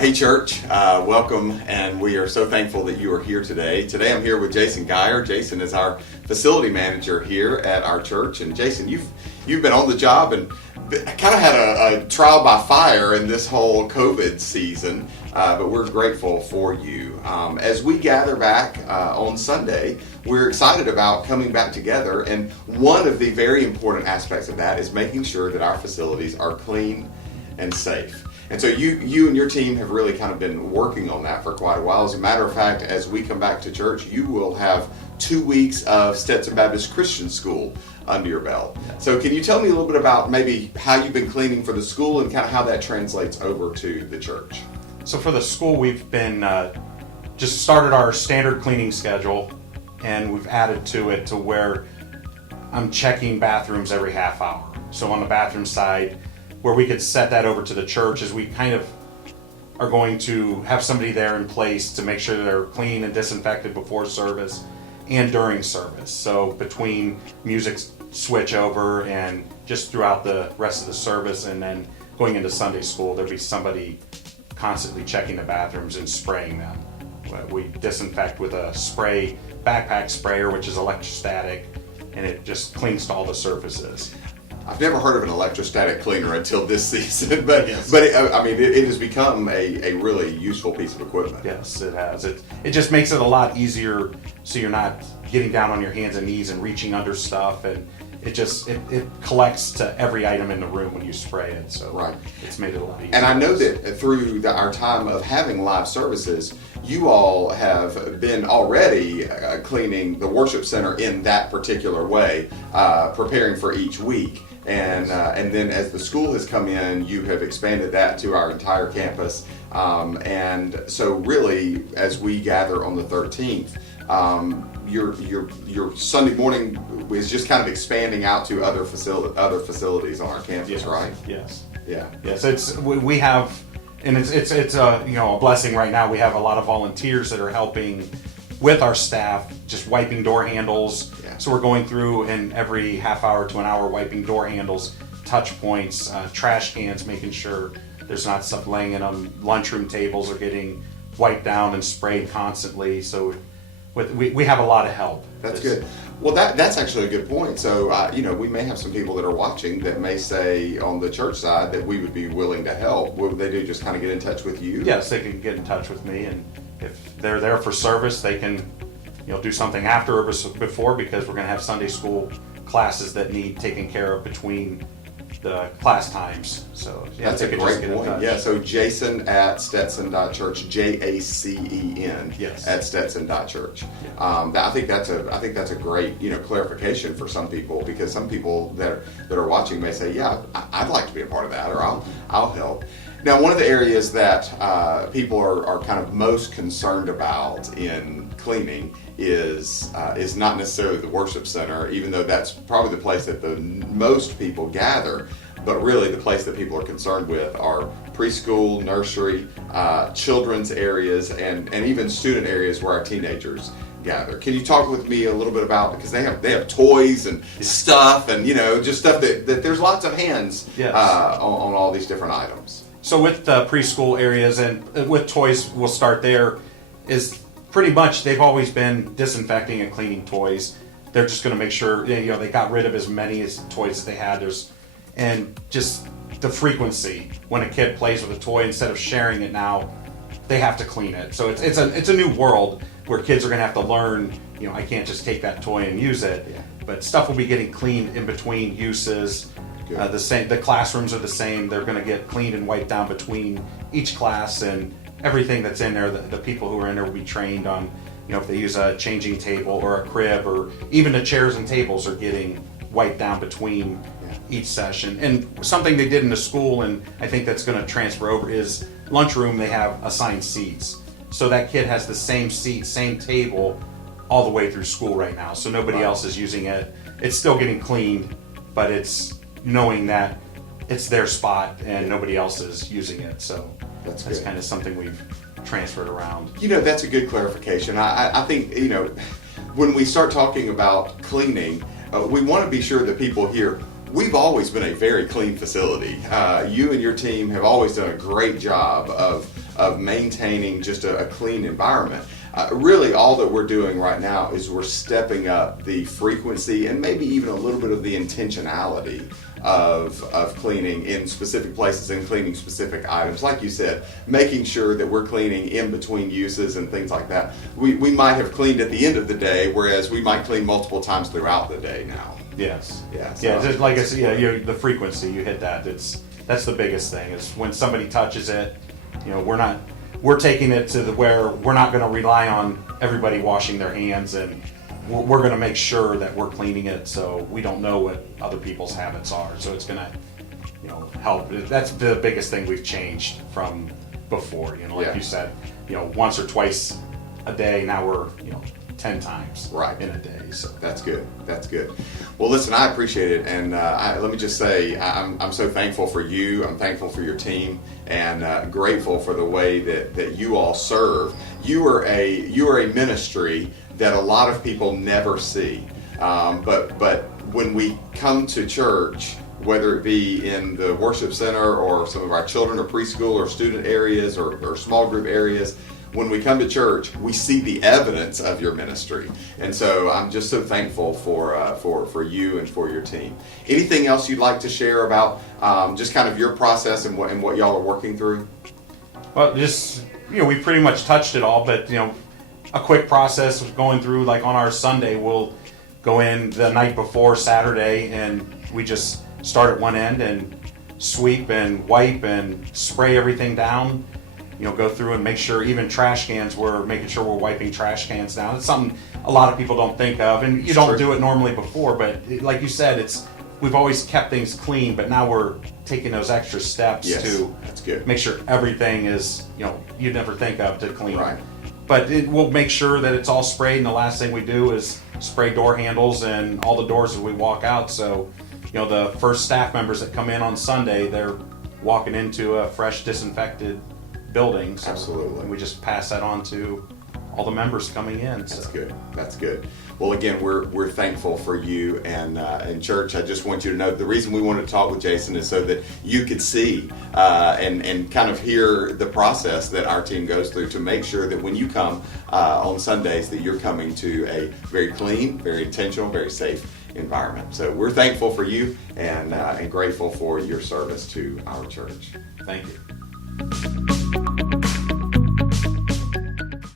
Hey church, welcome, and we are so thankful that you are here today. Today I'm here with Jacen Geyer. Jacen is our facility manager here at our church, and Jacen, you've been on the job and kind of had a trial by fire in this whole COVID season, but we're grateful for you. As we gather back on Sunday, we're excited about coming back together, and one of the very important aspects of that is making sure that our facilities are clean and safe. And so you and your team have really kind of been working on that for quite a while. As a matter of fact, as we come back to church, you will have 2 weeks of Stetson Baptist Christian School under your belt. So can you tell me a little bit about maybe how you've been cleaning for the school and kind of how that translates over to the church? So for the school, we've been just started our standard cleaning schedule, and we've added to it to where I'm checking bathrooms every half hour. So on the bathroom side, where we could set that over to the church, is we kind of are going to have somebody there in place to make sure they're clean and disinfected before service and during service. So between music switch over and just throughout the rest of the service, and then going into Sunday school, there'll be somebody constantly checking the bathrooms and spraying them. We disinfect with a backpack sprayer, which is electrostatic, and it just cleans to all the surfaces. I've never heard of an electrostatic cleaner until this season, but Yes. it has become a really useful piece of equipment. Yes, it has. It just makes it a lot easier, so you're not getting down on your hands and knees and reaching under stuff, and it collects to every item in the room when you spray it. So right. It's made it a lot easier. And I know that through our time of having live services, you all have been already cleaning the worship center in that particular way, preparing for each week. And then as the school has come in, you have expanded that to our entire campus. And so really, as we gather on the 13th, your Sunday morning is just kind of expanding out to other facilities on our campus, Yes. right? Yes. Yeah. Yes. We have, and it's a blessing right now. We have a lot of volunteers that are helping with our staff, just wiping door handles. Yeah. So we're going through, and every half hour to an hour, wiping door handles, touch points, trash cans, making sure there's not stuff laying in them. Lunchroom tables are getting wiped down and sprayed constantly. So we have a lot of help. That's good. Well, that's actually a good point. So, we may have some people that are watching that may say on the church side that we would be willing to help. What would they do? Just kind of get in touch with you? Yes, they can get in touch with me, and if they're there for service, they can do something after or before, because we're going to have Sunday school classes that need taken care of between the class times. So that's a great point. Yeah, so Jacen at Stetson.church, Jacen Yes. at Stetson.church. Yeah. I think that's a great clarification for some people, because some people that are watching may say, yeah, I'd like to be a part of that, or I'll help. Now, one of the areas that people are kind of most concerned about in cleaning is not necessarily the worship center, even though that's probably the place that the most people gather, but really the place that people are concerned with are preschool, nursery, children's areas, and even student areas where our teenagers gather. Can you talk with me a little bit about, because they have toys and stuff, and just stuff that there's lots of hands. Yes. On all these different items. So with the preschool areas and with toys, we'll start there, is pretty much they've always been disinfecting and cleaning toys. They're just going to make sure they got rid of as many toys as they had. And just the frequency when a kid plays with a toy, instead of sharing it now, they have to clean it. So it's a new world where kids are going to have to learn. I can't just take that toy and use it. Yeah. But stuff will be getting cleaned in between uses. The classrooms are the same. They're going to get cleaned and wiped down between each class, and everything that's in there. The people who are in there will be trained on, if they use a changing table or a crib, or even the chairs and tables are getting wiped down between each session. And something they did in the school, and I think that's going to transfer over, is lunchroom. They have assigned seats, so that kid has the same seat, same table, all the way through school right now. So nobody else is using it. It's still getting cleaned, but it's knowing that it's their spot and nobody else is using it. So that's kind of something we've transferred around. That's a good clarification. I think, when we start talking about cleaning, we want to be sure that people hear we've always been a very clean facility. You and your team have always done a great job of of maintaining just a clean environment. Really, all that we're doing right now is we're stepping up the frequency and maybe even a little bit of the intentionality of cleaning in specific places and cleaning specific items. Like you said, making sure that we're cleaning in between uses and things like that. We might have cleaned at the end of the day, whereas we might clean multiple times throughout the day now. Yes. Yeah. Yeah. Just like I said, yeah, the frequency, you hit that. That's the biggest thing. Is when somebody touches it, we're taking it to where we're not going to rely on everybody washing their hands, and we're going to make sure that we're cleaning it so we don't know what other people's habits are. So it's going to, help. That's the biggest thing we've changed from before. Like you said, once or twice a day. Now we're, 10 times in a day. So that's good. That's good. Well, listen, I appreciate it, and let me just say I'm so thankful for you. I'm thankful for your team, and grateful for the way that you all serve. You are a ministry that a lot of people never see, but when we come to church, whether it be in the worship center or some of our children or preschool or student areas or small group areas, when we come to church, we see the evidence of your ministry. And so I'm just so thankful for you and for your team. Anything else you'd like to share about just kind of your process and what y'all are working through? Well, just, we pretty much touched it all, but, a quick process of going through, like on our Sunday, we'll go in the night before Saturday, and we just start at one end and sweep and wipe and spray everything down. Go through and make sure even trash cans, we're making sure we're wiping trash cans down. It's something a lot of people don't think of, and you don't do it normally before, but like you said, we've always kept things clean, but now we're taking those extra steps to that's good. Make sure everything is, you'd never think of to clean. Right. But we'll make sure that it's all sprayed, and the last thing we do is spray door handles and all the doors as we walk out. So, the first staff members that come in on Sunday, they're walking into a fresh, disinfected building. So Absolutely. We just pass that on to all the members coming in. That's good. That's good. Well, again, we're thankful for you and church. I just want you to know the reason we wanted to talk with Jacen is so that you could see and kind of hear the process that our team goes through to make sure that when you come on Sundays that you're coming to a very clean, very intentional, very safe environment. So we're thankful for you and grateful for your service to our church. Thank you.